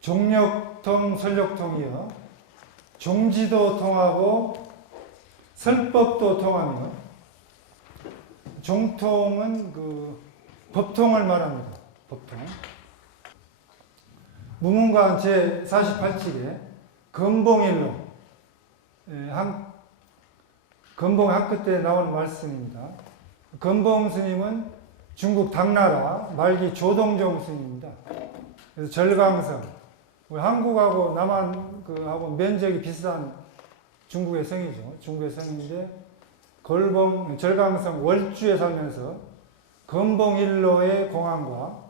종력통, 설력통이요. 종지도 통하고 설법도 통하며, 종통은 법통을 말합니다. 법통. 무문관 제48쪽에 건봉일로, 건봉 한 끝에 나오는 말씀입니다. 건봉 스님은 중국 당나라 말기 조동종 스님입니다. 그래서 절강성, 우리 한국하고 남한하고 면적이 비슷한 중국의 성이죠. 중국의 성인데 절강성 월주에 살면서 건봉일로의 공안과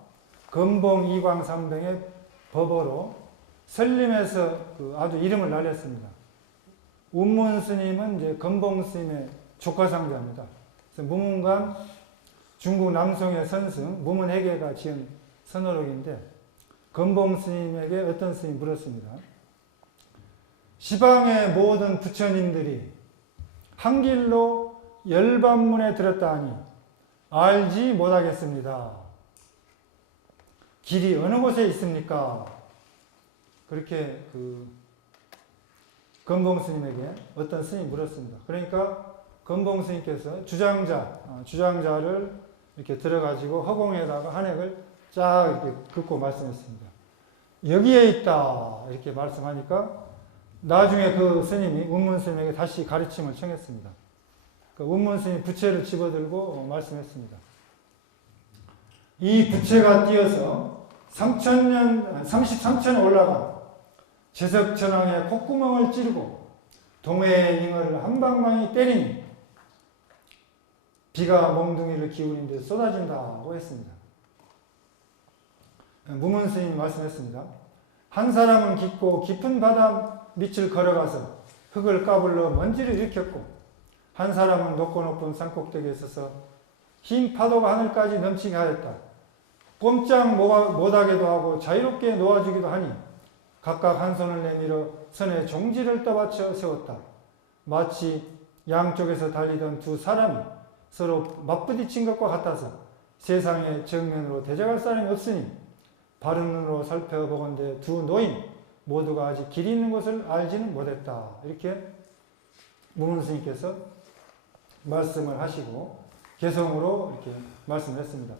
건봉이광삼병의 법어로 설림에서 아주 이름을 날렸습니다. 운문 스님은 이제 건봉 스님의 조카상자입니다. 그래서 무문관 중국 남송의 선승 무문회계가 지은 선어록인데 건봉 스님에게 어떤 스님이 물었습니다. 시방의 모든 부처님들이 한 길로 열반문에 들었다 하니 알지 못하겠습니다. 길이 어느 곳에 있습니까? 그렇게 건봉 스님에게 어떤 스님이 물었습니다. 그러니까 건봉 스님께서 주장자를 이렇게 들어가지고 허공에다가 한획을 쫙 이렇게 긋고 말씀했습니다. 여기에 있다 이렇게 말씀하니까 나중에 그 스님이 운문 스님에게 다시 가르침을 청했습니다. 그 운문 스님이 부채를 집어들고 말씀했습니다. 이 부채가 뛰어서 33천 올라가 제석천왕의 콧구멍을 찌르고 동해의 잉어를 한 방망이 때리니 비가 몽둥이를 기울인 데 쏟아진다고 했습니다. 무문 스님이 말씀했습니다. 한 사람은 깊고 깊은 바다 밑을 걸어가서 흙을 까불러 먼지를 일으켰고 한 사람은 높고 높은 산꼭대기에 서서 흰 파도가 하늘까지 넘치게 하였다. 꼼짝 못하게도 하고 자유롭게 놓아주기도 하니 각각 한 손을 내밀어 선에 종지를 떠받쳐 세웠다. 마치 양쪽에서 달리던 두 사람이 서로 맞부딪힌 것과 같아서 세상의 정면으로 대적할 사람이 없으니 바른 눈으로 살펴보건대 두 노인 모두가 아직 길이 있는 곳을 알지는 못했다. 이렇게 무문 스님께서 말씀을 하시고 개성으로 이렇게 말씀을 했습니다.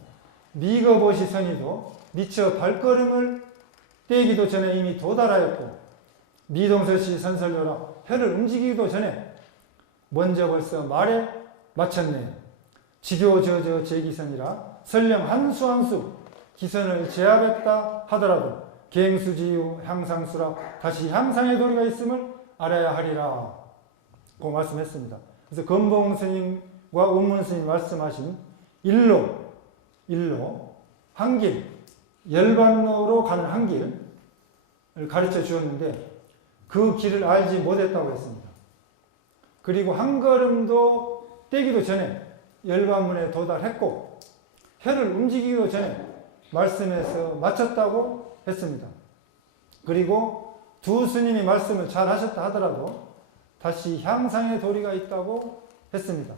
미거보시 선이도 미처 발걸음을 떼기도 전에 이미 도달하였고 미동서시 선설료라 혀를 움직이기도 전에 먼저 벌써 말에 마쳤네. 지교저저 제기선이라 설령 한수 한수 기선을 제압했다 하더라도 갱수지유 향상수라 다시 향상의 도리가 있음을 알아야 하리라 고 말씀했습니다. 그래서 건봉 스님과 운문 스님 말씀하신 일로 한길 열반로로 가는 한길을 가르쳐 주었는데 그 길을 알지 못했다고 했습니다. 그리고 한 걸음도 떼기도 전에 열반문에 도달했고 혀를 움직이기도 전에 말씀에서 마쳤다고 했습니다. 그리고 두 스님이 말씀을 잘 하셨다 하더라도 다시 향상의 도리가 있다고 했습니다.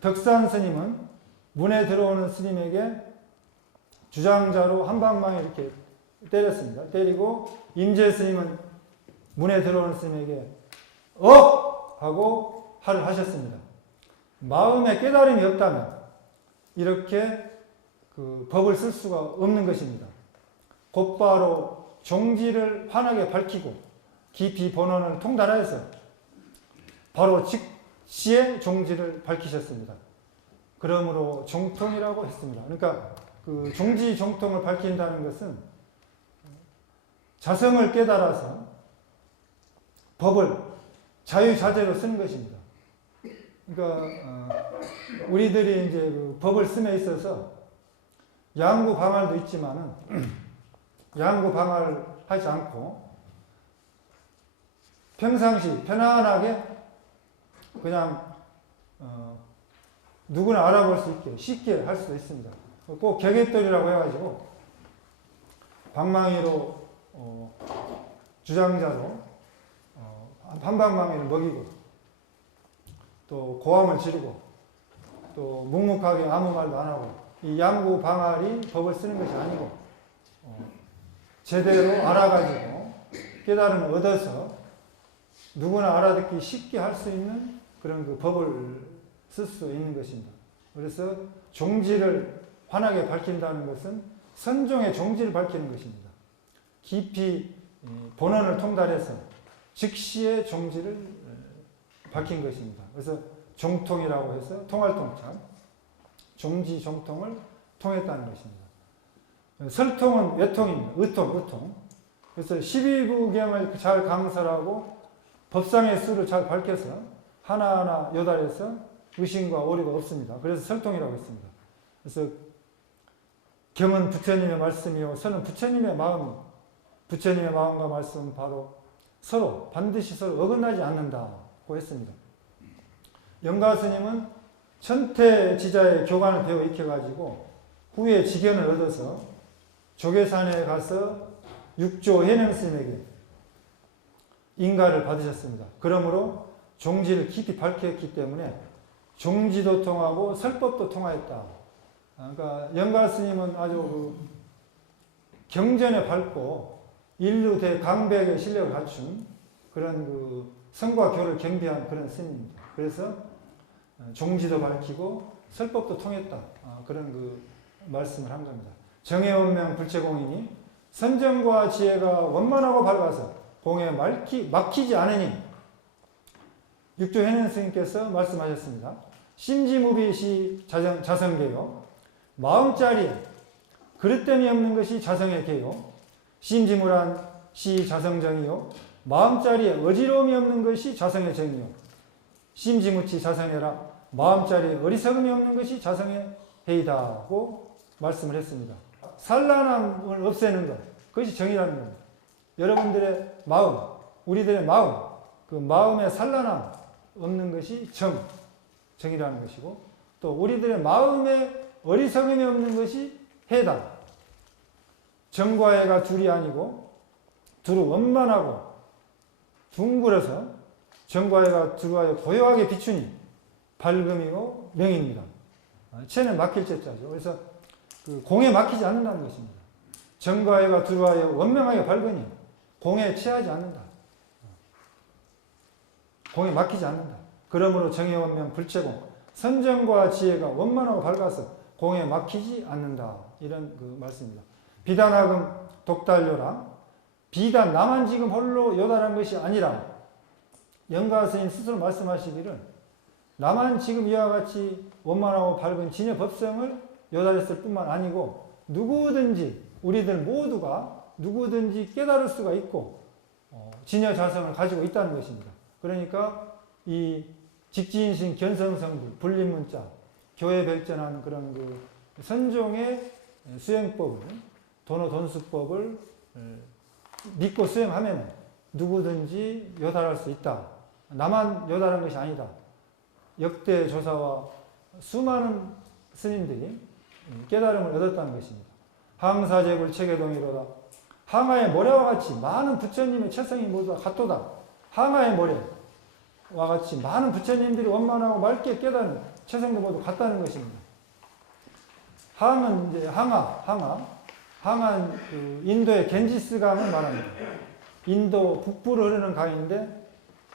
덕산 스님은 문에 들어오는 스님에게 주장자로 한 방망이 이렇게 때렸습니다. 때리고 임재 스님은 문에 들어오는 스님에게 하고 화를 하셨습니다. 마음에 깨달음이 없다면 이렇게 법을 쓸 수가 없는 것입니다. 곧바로 종지를 환하게 밝히고 깊이 본원을 통달하여서 바로 즉시에 종지를 밝히셨습니다. 그러므로 종통이라고 했습니다. 그러니까 그 종지 종통을 밝힌다는 것은 자성을 깨달아서 법을 자유자재로 쓰는 것입니다. 그러니까 우리들이 이제 그 법을 씀에 있어서 양구 방할도 있지만은 양구 방할하지 않고 평상시 편안하게 그냥 누구나 알아볼 수 있게 쉽게 할 수도 있습니다. 꼭 개갯돌이라고 해가지고 방망이로 주장자로 한방망이를 먹이고 또 고함을 지르고 또 묵묵하게 아무 말도 안 하고 이 양구 방할이 법을 쓰는 것이 아니고 제대로 알아가지고 깨달음을 얻어서 누구나 알아듣기 쉽게 할 수 있는 그런 그 법을 쓸 수 있는 것입니다. 그래서 종지를 환하게 밝힌다는 것은 선종의 종지를 밝히는 것입니다. 깊이 본원을 통달해서 즉시의 종지를 밝힌 것입니다. 그래서 종통이라고 해서 통할통찰, 종지 종통을 통했다는 것입니다. 설통은 외통입니다. 의통. 그래서 12부경을 잘 강설하고 법상의 수를 잘 밝혀서 하나하나 요달해서 의심과 오류가 없습니다. 그래서 설통이라고 했습니다. 그래서 경은 부처님의 말씀이요 선은 부처님의 마음이요 부처님의 마음과 말씀은 바로 서로 반드시 서로 어긋나지 않는다고 했습니다. 영가스님은 천태지자의 교관을 배워 익혀가지고 후에 직연을 얻어서 조계산에 가서 육조 해능스님에게 인가를 받으셨습니다. 그러므로 종지를 깊이 밝혔기 때문에 종지도 통하고 설법도 통하였다. 그러니까 영가스님은 아주 그 경전에 밝고 인류 대강백의 실력을 갖춘 그런 그 성과 교를 경비한 그런 스님입니다. 그래서 종지도 밝히고 설법도 통했다. 그런 그 말씀을 한 겁니다. 정해원명 불체공이니 선정과 지혜가 원만하고 밝아서 공에 막히지 않으니 육조 해는 스님께서 말씀하셨습니다. 심지무비시 자성계요 마음자리에 그릇됨이 없는 것이 자성의 계요 심지무란 시 자성정이요 마음자리에 어지러움이 없는 것이 자성의 정이요 심지무치 자성해라 마음자리에 어리석음이 없는 것이 자성의 해이다고 말씀을 했습니다. 산란함을 없애는 것 그것이 정이라는 겁니다. 여러분들의 마음, 우리들의 마음, 그 마음에 산란함 없는 것이 정이라는 것이고 또 우리들의 마음에 어리석음이 없는 것이 해다. 정과 해가 둘이 아니고 두루 원만하고 둥글어서 정과 해가 두루하여 고요하게 비추니 밝음이고 명입니다. 채는 막힐 채자죠. 그래서 그 공에 막히지 않는다는 것입니다. 정과 해가 두루하여 원명하게 밝으니 공에 취하지 않는다. 공에 막히지 않는다. 그러므로 정해원명 불체공 선정과 지혜가 원만하고 밝아서 공에 막히지 않는다. 이런 그 말씀입니다. 비단하금 독달요라 비단 나만 지금 홀로 요달한 것이 아니라 영가스님 스스로 말씀하시기를 나만 지금 이와 같이 원만하고 밝은 진의 법성을 요달했을 뿐만 아니고 누구든지 우리들 모두가 누구든지 깨달을 수가 있고 진여 자성을 가지고 있다는 것입니다. 그러니까 이 직지인신 견성성불 불림문자 교회 별전하는 그런 그 선종의 수행법을 도노돈수법을 믿고 수행하면 누구든지 요달할 수 있다. 나만 요달한 것이 아니다. 역대 조사와 수많은 스님들이 깨달음을 얻었다는 것입니다. 항사제불 체계동이로다. 항아의 모래와 같이 많은 부처님의 체성이 모두 같도다. 항아의 모래와 같이 많은 부처님들이 원만하고 맑게 깨달은 체성도 모두 같다는 것입니다. 항은 이제 항은 그 인도의 겐지스강을 말합니다. 인도 북부로 흐르는 강인데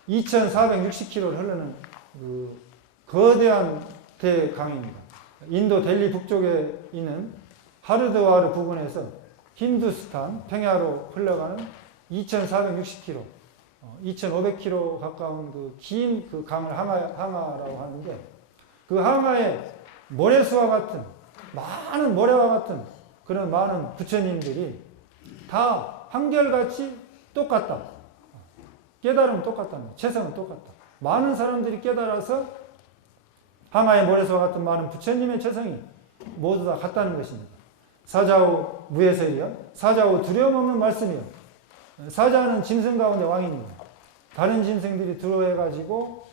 2460km를 흐르는 그 거대한 대강입니다. 인도 델리 북쪽에 있는 하르드와르 부근에서 힌두스탄 평야로 흘러가는 2460km, 2500km 가까운 그 긴 그 강을 항아라고 하는데 그 항아에 모래수와 같은 많은 모래와 같은 그런 많은 부처님들이 다 한결같이 똑같다. 깨달으면 똑같다는 거예요. 체성은 똑같다. 많은 사람들이 깨달아서 항아의 모래소와 같은 많은 부처님의 체성이 모두 다 같다는 것입니다. 사자후 무해설이요. 사자후 두려움 없는 말씀이요. 사자는 짐승 가운데 왕입니다. 다른 짐승들이 두려워해가지고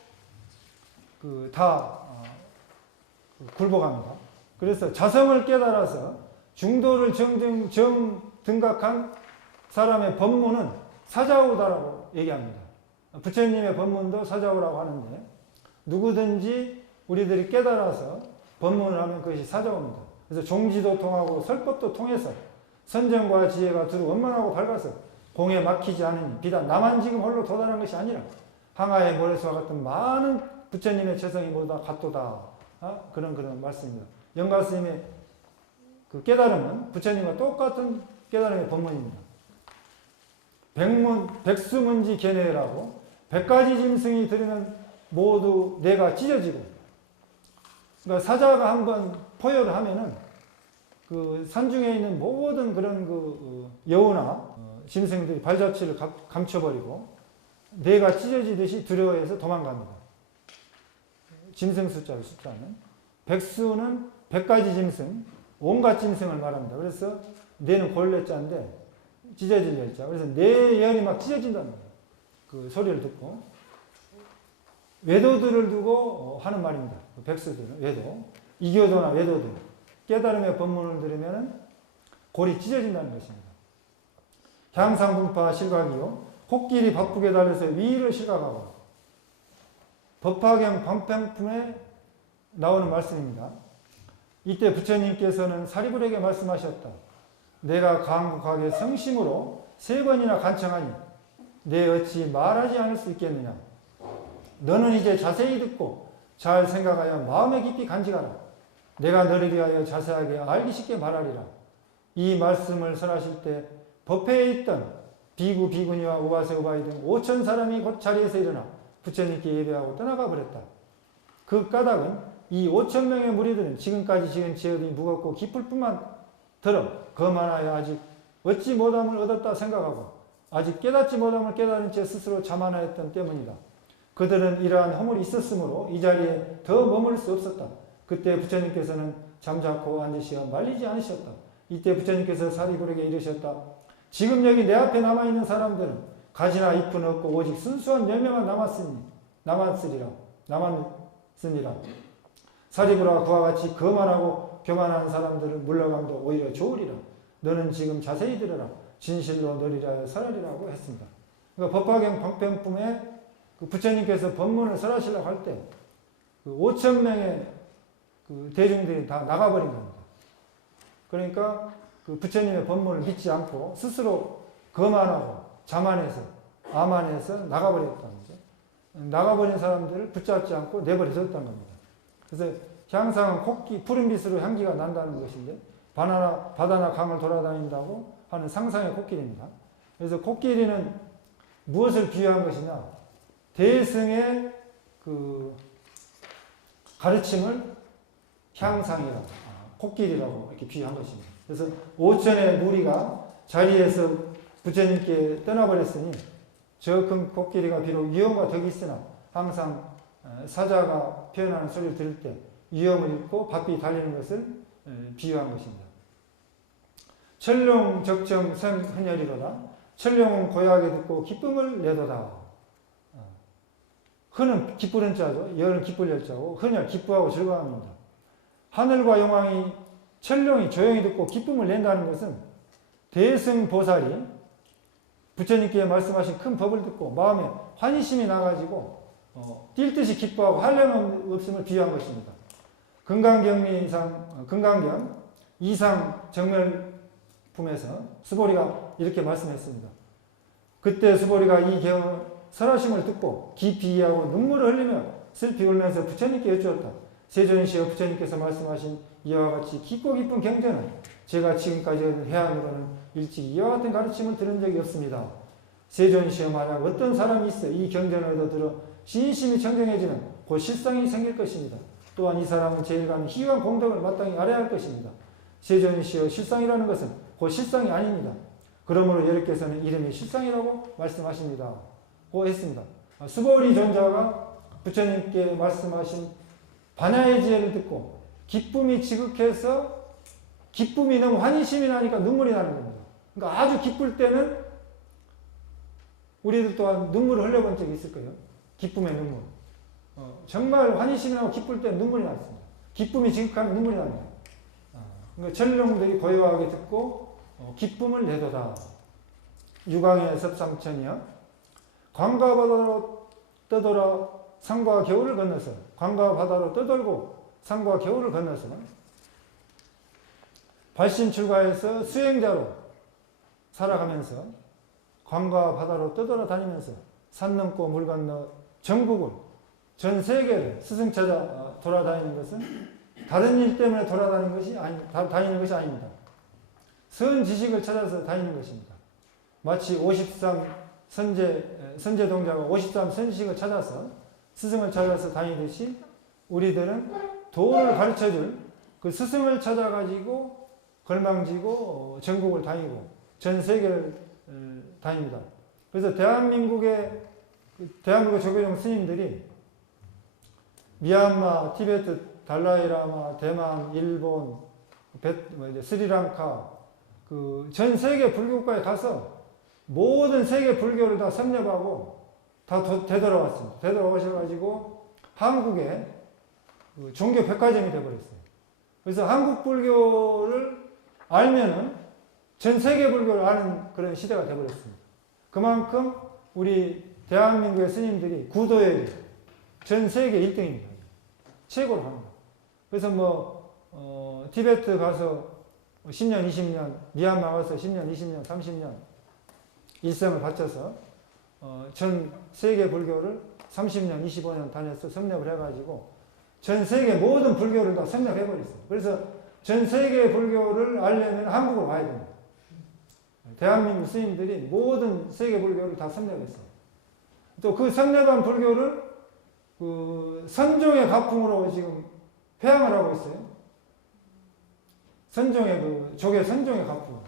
다 굴복합니다. 그래서 자성을 깨달아서 중도를 정등각한 사람의 법문은 사자후다라고 얘기합니다. 부처님의 법문도 사자후라고 하는데 누구든지 우리들이 깨달아서 법문을 하면 그것이 사자후입니다. 그래서 종지도 통하고 설법도 통해서 선정과 지혜가 두루 원만하고 밝아서 공에 막히지 않으니 비단 나만 지금 홀로 도달한 것이 아니라 항아의 모래수와 같은 많은 부처님의 체성이 모두 다 같도다. 그런 말씀입니다. 영가스님의 그 깨달음은 부처님과 똑같은 깨달음의 법문입니다. 백수문지 견해라고 100가지 짐승이 들으면 모두 뇌가 찢어지고, 그러니까 사자가 한번 포효를 하면은 그 산중에 있는 모든 그런 여우나 짐승들이 발자취를 감춰버리고 뇌가 찢어지듯이 두려워해서 도망갑니다. 짐승 숫자는 백수는 100가지 짐승, 온갖 짐승을 말합니다. 그래서 뇌는 골레자인데 찢어질 열자. 그래서 뇌열이 막 찢어진다는 거예요. 그 소리를 듣고 외도들을 두고 하는 말입니다. 백수들은 외도, 이교도나 외도들 깨달음의 법문을 들으면 골이 찢어진다는 것입니다. 향상분파 실각이요. 코끼리 바쁘게 달려서 위를 실각하고 법화경 방편품에 나오는 말씀입니다. 이때 부처님께서는 사리불에게 말씀하셨다. 내가 강국하게 성심으로 3번이나 간청하니 내 어찌 말하지 않을 수 있겠느냐. 너는 이제 자세히 듣고 잘 생각하여 마음에 깊이 간직하라. 내가 너를 위하여 자세하게 알기 쉽게 말하리라. 이 말씀을 설하실 때 법회에 있던 비구, 비구니와 우바세, 우바이 등 5천 사람이 곧 자리에서 일어나 부처님께 예배하고 떠나가 버렸다. 그 까닭은 이 5천 명의 무리들은 지금까지 지은 죄업이 무겁고 깊을 뿐만 들어 거만하여 아직 얻지 못함을 얻었다 생각하고 아직 깨닫지 못함을 깨달은 채 스스로 자만하였던 때문이다. 그들은 이러한 허물이 있었으므로 이 자리에 더 머물 수 없었다. 그때 부처님께서는 잠자코 앉으시어 말리지 않으셨다. 이때 부처님께서 사리불에게 이르셨다. 지금 여기 내 앞에 남아있는 사람들은 가지나 잎은 없고 오직 순수한 열매만 남았으리라. 사리불아 그와 같이 거만하고 교만한 사람들을 물러감도 오히려 좋으리라. 너는 지금 자세히 들어라. 진실로 너리라 설하리라고 했습니다. 그러니까 법화경 방편품에 그 부처님께서 법문을 설하시려고 할 때 그 5천 명의 그 대중들이 다 나가버린 겁니다. 그러니까 그 부처님의 법문을 믿지 않고 스스로 거만하고 자만해서 아만해서 나가버렸다는 거죠. 나가버린 사람들을 붙잡지 않고 내버려뒀다는 겁니다. 그래서 향상은 푸른빛으로 향기가 난다는 것인데 바다나 강을 돌아다닌다고 하는 상상의 코끼리입니다. 그래서 코끼리는 무엇을 비유한 것이냐? 대승의 그 가르침을 향상이라고, 코끼리라고 이렇게 비유한 것입니다. 그래서 5천의 무리가 자리에서 부처님께 떠나버렸으니 저 큰 코끼리가 비록 위험과 덕이 있으나 항상 사자가 표현하는 소리를 들을 때 위험을 잃고 바삐 달리는 것을 비유한 것입니다. 천룡 적정 선 흔열이로다. 천룡은 고요하게 듣고 기쁨을 내도다. 흔은 기쁘는 자죠. 열은 기쁠 열자고 흔열 기쁘하고 즐거워합니다. 하늘과 영왕이 천룡이 조용히 듣고 기쁨을 낸다는 것은 대승보살이 부처님께 말씀하신 큰 법을 듣고 마음에 환희심이 나가지고 뛸 듯이 기뻐하고 한량없음을 비유한 것입니다. 금강경 이상 정멸품에서 수보리가 이렇게 말씀했습니다. 그때 수보리가 이 경을 설하심을 듣고 깊이 이해하고 눈물을 흘리며 슬피 울면서 부처님께 여쭈었다. 세존시여 부처님께서 말씀하신 이와 같이 깊고 깊은 경전은 제가 지금까지 얻은 해안으로는 일찍 이와 같은 가르침을 들은 적이 없습니다. 세존시여 만약 어떤 사람이 있어 이 경전을 얻어 들어 신심이 청정해지면 곧 실상이 생길 것입니다. 또한 이 사람은 제일간 희유한 공덕을 마땅히 알아야 할 것입니다. 세존시여 실상이라는 것은 곧 실상이 아닙니다. 그러므로 여러께서는 이름이 실상이라고 말씀하십니다. 했습니다. 수보리 존자가 부처님께 말씀하신 반야의 지혜를 듣고 기쁨이 지극해서 기쁨이 너무 환희심이 나니까 눈물이 나는 겁니다. 그러니까 아주 기쁠 때는 우리들 또한 눈물을 흘려본 적이 있을 거예요. 기쁨의 눈물. 정말 환희심이 나고 기쁠 때 눈물이 났습니다. 기쁨이 지극하면 눈물이 납니다. 그러니까 전룡들이 고요하게 듣고 기쁨을 내도다. 유광의 섭삼천이여 광과 바다로 떠돌아 산과 겨울을 건너서 광과 바다로 떠돌고 산과 겨울을 건너서 발신출가해서 수행자로 살아가면서 광과 바다로 떠돌아다니면서 산 넘고 물 건너 전국을 전 세계를 스승 찾아 돌아다니는 것은 다른 일 때문에 다니는 것이 아닙니다. 선 지식을 찾아서 다니는 것입니다. 마치 53 선제동자가 53 선지식을 찾아서 스승을 찾아서 다니듯이 우리들은 도를 가르쳐줄 그 스승을 찾아가지고 걸망지고 전국을 다니고 전 세계를 다닙니다. 그래서 대한민국의 조계종 스님들이 미얀마, 티베트, 달라이라마, 대만, 일본, 스리랑카 그 전 세계 불교국가에 가서 모든 세계 불교를 다 섭렵하고 다 되돌아왔습니다. 되돌아오셔가지고 한국에 그 종교 백화점이 되어버렸어요. 그래서 한국 불교를 알면은 전 세계 불교를 아는 그런 시대가 되어버렸습니다. 그만큼 우리 대한민국의 스님들이 구도에 전 세계 1등입니다. 최고로 합니다. 그래서 티베트 가서 10년, 20년, 미얀마 가서 10년, 20년, 30년 일생을 바쳐서 전 세계 불교를 30년, 25년 다녀서 섭렵을 해가지고 전 세계 모든 불교를 다 섭렵해버렸어요. 그래서 전 세계 불교를 알려면 한국으로 와야 됩니다. 대한민국 스님들이 모든 세계 불교를 다 섭렵했어요. 또 그 섭렵한 불교를 그 선종의 가풍으로 지금 회양을 하고 있어요. 선종의 조계 선종의 가풍.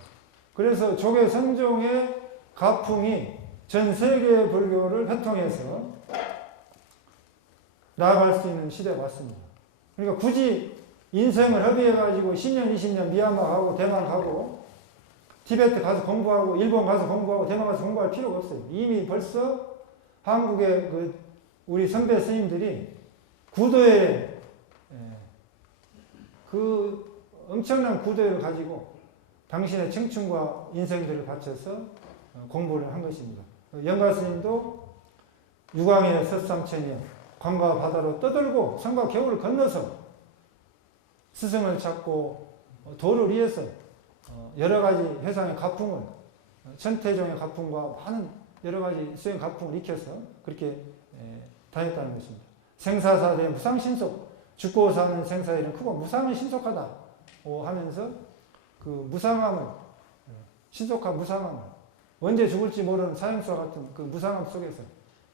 그래서 조계 선종의 가풍이 전 세계 불교를 회통해서 나아갈 수 있는 시대가 왔습니다. 그러니까 굳이 인생을 허비해가지고 10년, 20년 미얀마 가고 대만 가고 티베트 가서 공부하고 일본 가서 공부하고 대만 가서 공부할 필요가 없어요. 이미 벌써 한국의 우리 선배 스님들이 구도에 그 엄청난 구도를 가지고 당신의 청춘과 인생들을 바쳐서 공부를 한 것입니다. 영가 스님도 유광의 섭삼천이여 광과 바다로 떠돌고 산과 겨울을 건너서 스승을 찾고 도를 위해서 여러 가지 회상의 가풍을 천태종의 가풍과 많은 여러 가지 수행 가풍을 익혀서 그렇게 다녔다는 것입니다. 생사사대 무상신속 죽고 사는 생사일은 크고 무상은 신속하다 하면서 그 무상함을 신속한 무상함을 언제 죽을지 모르는 사형수와 같은 그 무상함 속에서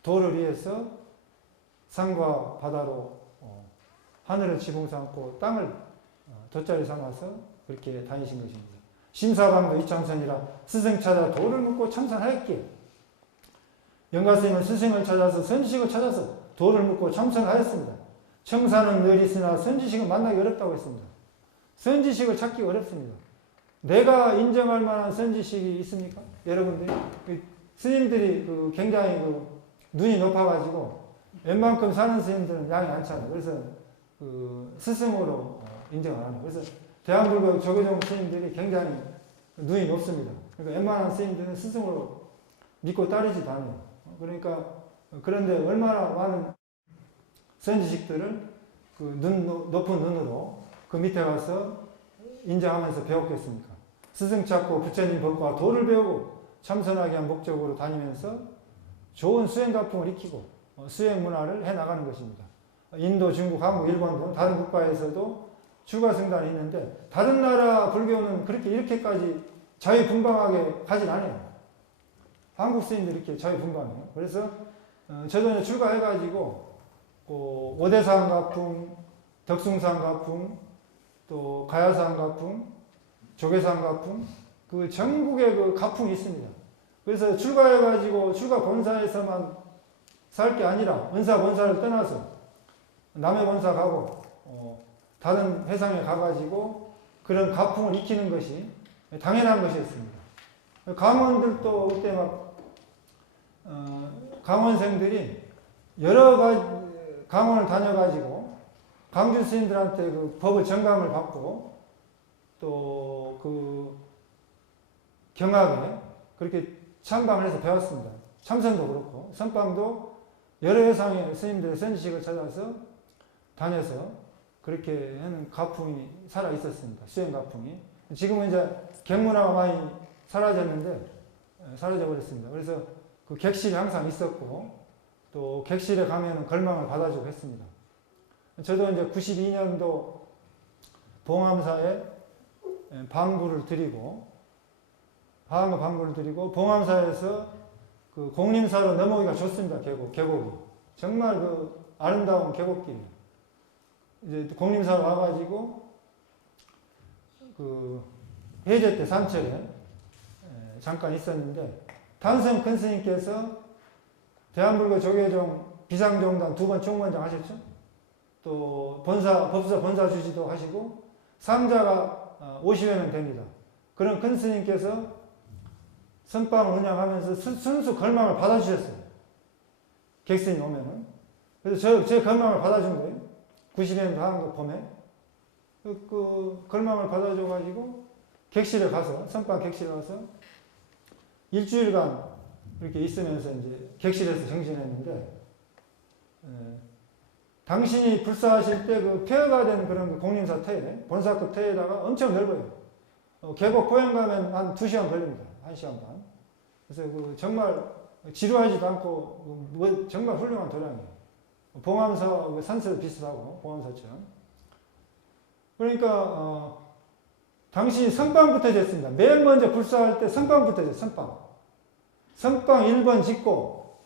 도를 위해서 산과 바다로 하늘을 지붕 삼고 땅을 돗자리 삼아서 그렇게 다니신 것입니다. 심사방도 이창선이라 스승 찾아 도를 묻고 참선하였기에 영가스님은 스승을 찾아서 선지식을 찾아서 도를 묻고 참선하였습니다. 청사는 늘 있으나 선지식은 만나기 어렵다고 했습니다. 선지식을 찾기 어렵습니다. 내가 인정할 만한 선지식이 있습니까? 여러분들이 스님들이 굉장히 눈이 높아가지고 웬만큼 사는 스님들은 양이 많잖아요. 그래서 스승으로 인정을 안 해요. 그래서 대한불교 조계종 스님들이 굉장히 눈이 높습니다. 그러니까 웬만한 스님들은 스승으로 믿고 따르지도 않아요. 그러니까 그런데 얼마나 많은 선지식들을 높은 눈으로 그 밑에 가서 인정하면서 배웠겠습니까? 스승 찾고 부처님 법과 도를 배우고 참선하기 위한 목적으로 다니면서 좋은 수행 가풍을 익히고 수행 문화를 해나가는 것입니다. 인도, 중국, 한국, 일본 등 다른 국가에서도 출가승단이 있는데 다른 나라 불교는 이렇게까지 자유분방하게 가진 않아요. 한국 스님들이 이렇게 자유분방해요. 그래서 저도 이제 출가해가지고 오대산 가풍, 덕숭산 가풍, 또 가야산 가풍, 조계산 가풍, 그 전국에 그 가풍이 있습니다. 그래서 출가해가지고 출가 본사에서만 살 게 아니라 은사 본사를 떠나서 남해 본사 가고 다른 회상에 가가지고 그런 가풍을 익히는 것이 당연한 것이었습니다. 강원들도 그때 막 강원생들이 여러 가지 강원을 다녀가지고 강주 스님들한테 그 법을 정감을 받고 또 그 경학에 그렇게 참방을 해서 배웠습니다. 참선도 그렇고 선방도 여러 회상의 스님들의 선지식을 찾아서 다녀서 그렇게 하는 가풍이 살아 있었습니다. 수행 가풍이. 지금은 이제 객문화가 많이 사라졌는데 사라져 버렸습니다. 그래서 그 객실이 항상 있었고 또 객실에 가면은 걸망을 받아주고 했습니다. 저도 이제 92년도 봉암사에 방부를 드리고 봉암사에서 그 공림사로 넘어오기가 좋습니다. 계곡이 정말 그 아름다운 계곡길이에요. 이제 공림사로 와가지고 그 해제 때 삼철에 잠깐 있었는데 단성 큰 스님께서 대한불교 조계종 비상종단 2번 총무원장 하셨죠? 또 법사 본사 주지도 하시고 상자가 50여명 됩니다. 그런 큰 스님께서 선방을 운영하면서 순수 걸망을 받아주셨어요. 객스님 오면은. 그래서 제 걸망을 받아준 거예요. 90년도 한국 봄에. 그 걸망을 받아줘가지고 객실에 가서, 선방 객실에 가서 일주일간 이렇게 있으면서 이제 객실에서 정진했는데, 당신이 불사하실 때 그 폐허가 된 그런 그 공림사 태에, 본사급 태에다가 엄청 넓어요. 계곡 포행 가면 한 2시간 걸립니다. 1시간 반. 그래서 그 정말 지루하지도 않고 정말 훌륭한 도량이에요. 봉암사 산세도 비슷하고 봉암사처럼. 그러니까 당신이 선방부터 됐습니다. 맨 먼저 불사할 때 선방부터 됐어요. 선방 1번 짓고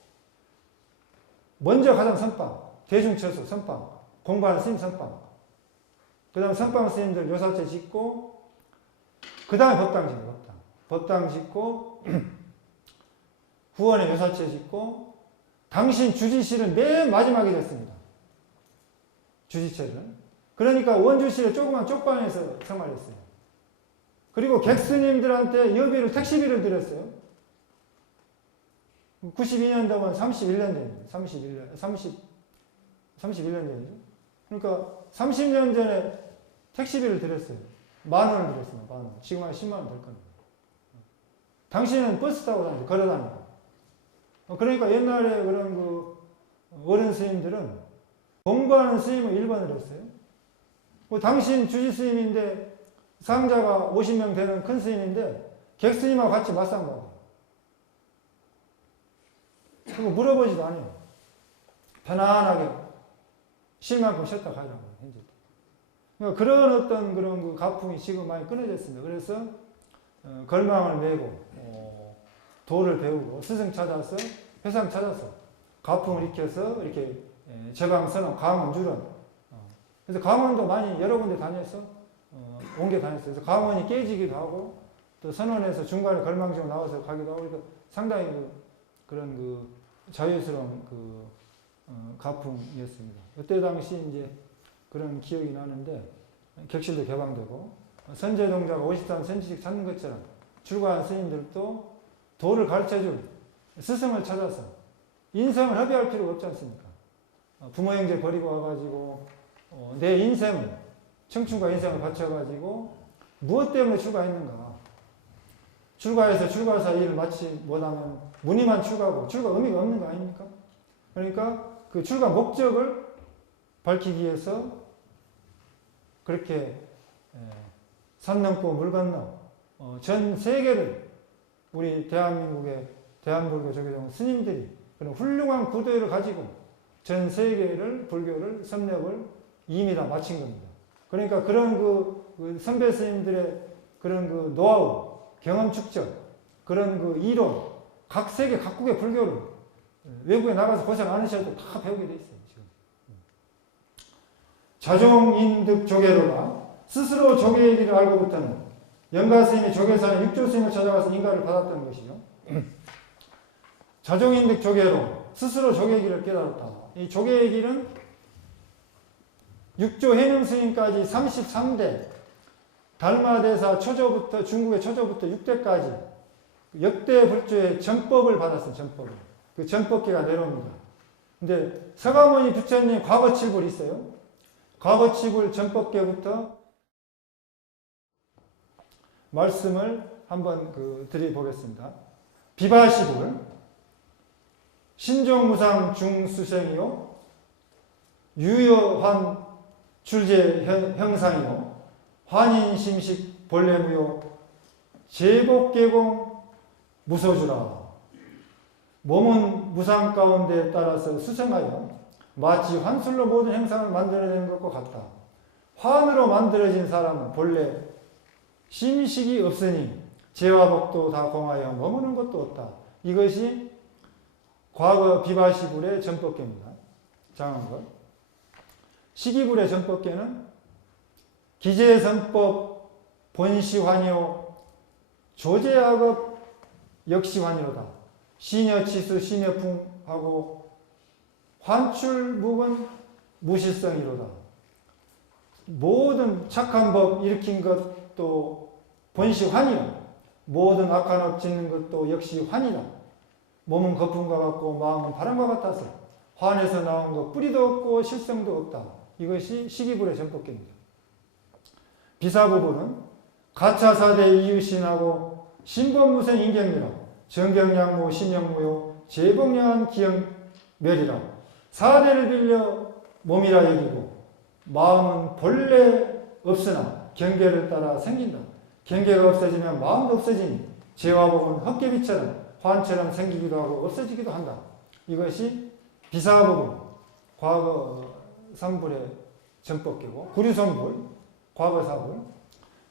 먼저 가장 선방, 대중처소 선방, 공부하는 스님 선방, 그 다음에 선방 스님들 요사체 짓고 그 다음에 법당 짓는 법당 짓고 후원의 요사체 짓고 당신 주지실은 맨 마지막에 됐습니다. 주지체를. 그러니까 원주실에 조그만 쪽방에서 생활했어요. 그리고 객스님들한테 여비를 택시비를 드렸어요. 92년도면 31년 전입니다. 31년 전이죠. 그러니까 30년 전에 택시비를 드렸어요. 10,000원을 드렸습니다. 10,000원. 지금 한 10만 원 될 겁니다. 당신은 버스 타고 다니죠. 걸어 다니고. 그러니까 옛날에 그런 그 어른 스님들은 공부하는 스님을 1번을 했어요. 당신 주지 스님인데 상자가 50명 되는 큰 스님인데 객 스님하고 같이 맞상 가고. 그거 물어보지도 않아요. 편안하게 쉴 만큼 쉬었다 가라고. 그러니까 그런 어떤 그런 그 가풍이 지금 많이 끊어졌습니다. 그래서 걸망을 메고 도를 배우고 스승 찾아서 회상 찾아서 가풍을 익혀서 이렇게 제방 선언 강원 유런. 그래서 강원도 많이 여러 군데 다녀서 옮겨 다녔어요. 그래서 강원이 깨지기도 하고 또 선원에서 중간에 걸망지로 나와서 가기도 하고 그러니까 상당히 그런 그 자유스러운 그 가풍이었습니다. 그때 당시 이제 그런 기억이 나는데 객실도 개방되고 선제동자가 53 선지식 찾는 것처럼 출가한 스님들도 도를 가르쳐줄 스승을 찾아서 인생을 허비할 필요가 없지 않습니까? 부모 형제 버리고 와가지고 내 인생을 청춘과 인생을 바쳐가지고 무엇 때문에 출가했는가? 출가해서 출가사 일을 마치 못하면 무늬만 출가하고 출가 의미가 없는 거 아닙니까? 그러니까 그 출가 목적을 밝히기 위해서 그렇게 산 넘고 물 건너 전 세계를 우리 대한민국의 대한불교 조계종 스님들이 그런 훌륭한 구도를 가지고 전 세계를 불교를 섭렵을 이미 다 마친 겁니다. 그러니까 그런 그 선배 스님들의 그런 그 노하우, 경험 축적, 그런 그 이론, 각 세계 각국의 불교를 외국에 나가서 고생 안 하셔도 다 배우게 돼 있어요. 지금. 자종인득 조계로가 스스로 조계의 길을 알고부터는 영가 스님이 조계사는 육조 스님을 찾아가서 인가를 받았던 것이죠. 자종인득 조계로 스스로 조계의 길을 깨달았다. 이 조계의 길은 6조 해능 스님까지 33대, 달마대사 초조부터 중국의 초조부터 6대까지 역대 불조의 전법을 받았어요. 전법을. 그 전법계가 내려옵니다. 근데 서가모니 부처님 과거칠불 있어요. 과거칠불 전법계부터 말씀을 한번 드려보겠습니다. 비바시불 신종무상 중수생이요 유효한 출제 형상이요 환인심식 본래무요 제복계공 무소주라. 몸은 무상 가운데 따라서 수생하여 마치 환술로 모든 행상을 만들어내는 것과 같다. 환으로 만들어진 사람은 본래 심식이 없으니 죄와 복도 다 공하여 머무는 것도 없다. 이것이 과거 비바시불의 전법계입니다. 장한 것. 시기불의 전법계는 기재선법 본시환이요 조제학업 역시환이로다. 시녀치수 시녀풍하고 환출묵은 무실성이로다. 모든 착한 법 일으킨 것도 본시환이요 모든 악한 업 짓는 것도 역시 환이다. 몸은 거품과 같고 마음은 바람과 같아서 환에서 나온 것 뿌리도 없고 실성도 없다. 이것이 시기불의 전법계입니다. 비사부부는 가차사대 이유신하고 신본무생 인경이라 정경양무 신영무요 제복량한 기영멸이라 사대를 빌려 몸이라 여기고 마음은 본래 없으나 경계를 따라 생긴다. 경계가 없어지면 마음도 없어지니 죄와 복은 헛개비처럼 환처럼 생기기도 하고 없어지기도 한다. 이것이 비사부분 과거 3불의 전법계고 구류성불 과거 4불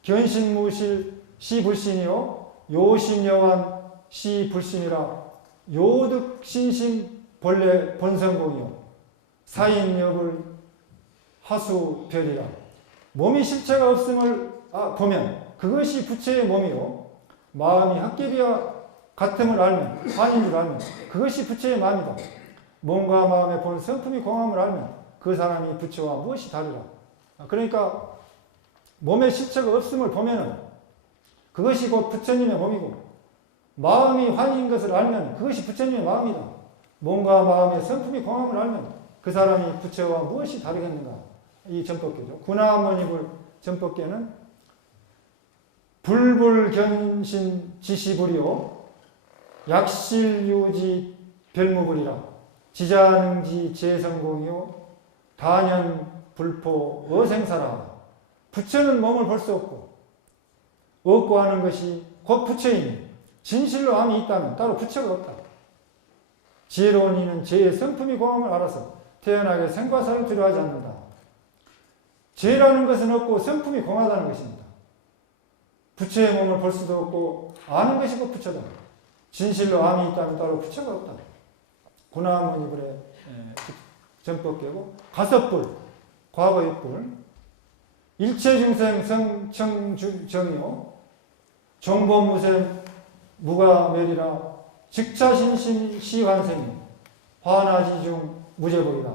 견신무실 시불신이요 요신여완 시불신이라 요득신심 본래 본성공이요 사인여불 하수별이라 몸이 실체가 없음을 보면 그것이 부처의 몸이요 마음이 헛개비와 같음을 알면 환인 줄 알면 그것이 부처의 마음이다. 몸과 마음의 본 성품이 공함을 알면 그 사람이 부처와 무엇이 다르라. 그러니까 몸의 실체가 없음을 보면은 그것이 곧 부처님의 몸이고 마음이 환인 것을 알면 그것이 부처님의 마음이다. 몸과 마음의 성품이 공함을 알면 그 사람이 부처와 무엇이 다르겠는가. 이 전법계죠. 군화모니불 전법계는 불불견신 지시불이요 약실유지 별무불이라 지자능지 재성공이요 단연불포 어생사라. 부처는 몸을 볼 수 없고 없고 하는 것이 곧 부처이니 진실로 암이 있다면 따로 부처가 없다. 지혜로운 이는 죄의 성품이 공함을 알아서 태연하게 생과사를 두려워하지 않는다. 죄라는 것은 없고 성품이 공하다는 것입니다. 부처의 몸을 볼 수도 없고 아는 것이 곧 부처다. 진실로 암이 있다면 따로 부처가 없다. 군화무니불의 전법계고 가섭불 과거 6불 일체중생 성청정이요 종보무생 무가멸이라 즉차신심 시환생이 환하지중 무제복이다.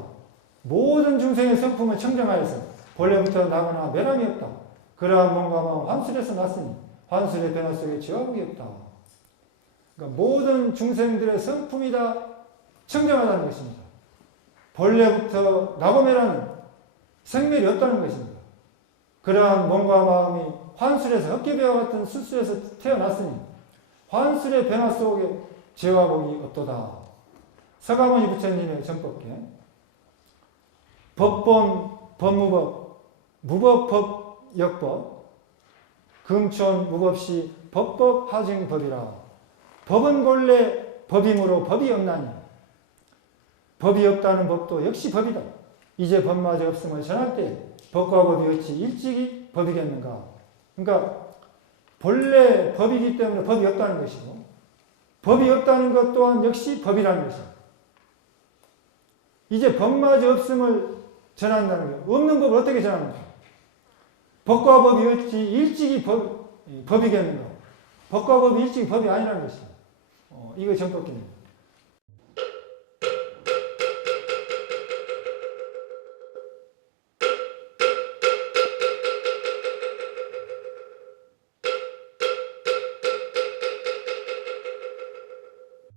모든 중생의 성품을 청정하여서 본래부터 나거나 멸함이 없다. 그러한 몸과 마음 환술에서 났으니 환술의 변화 속에 지화복이 없다. 그러니까 모든 중생들의 성품이 다 청정하다는 것입니다. 본래부터 나고 멸하는 생멸이 없다는 것입니다. 그러한 몸과 마음이 환술에서 헛개비와 같은 술수에서 태어났으니 환술의 변화 속에 죄와 복이 없도다. 서가모니 부처님의 전법계 법본 법무법 무법법 역법 금촌 무법시 법법 하증법이라. 법은 본래 법이므로 법이 없나니 법이 없다는 법도 역시 법이다. 이제 법마저 없음을 전할 때 법과 법이 어찌 일찍이 법이겠는가. 그러니까 본래 법이기 때문에 법이 없다는 것이고 법이 없다는 것 또한 역시 법이라는 것이다. 이제 법마저 없음을 전한다는 거예요. 없는 법을 어떻게 전하는가. 법과 법이 어찌 일찍이 법이겠는가. 법과 법이 일찍이 법이 아니라는 것입니다. 이거 정법기입니다.